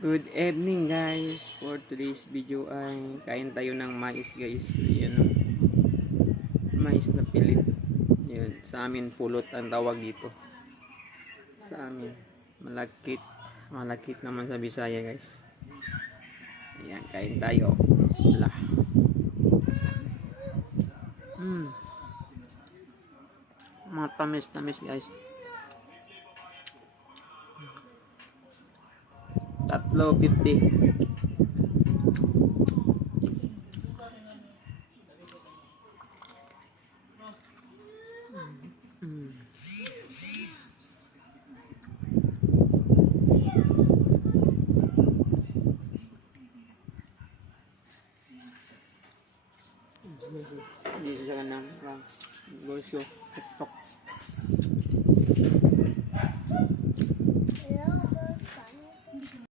Good evening guys. For today's video ay kain tayo ng mais guys. Ayan o. Mais na pilit. Ayan. Sa amin pulot ang tawag dito. Sa amin. Malakit. Malakit naman sa Bisaya guys. Ayan. Kain tayo. Bismillah. Matamis-tamis guys. Tatlo 50.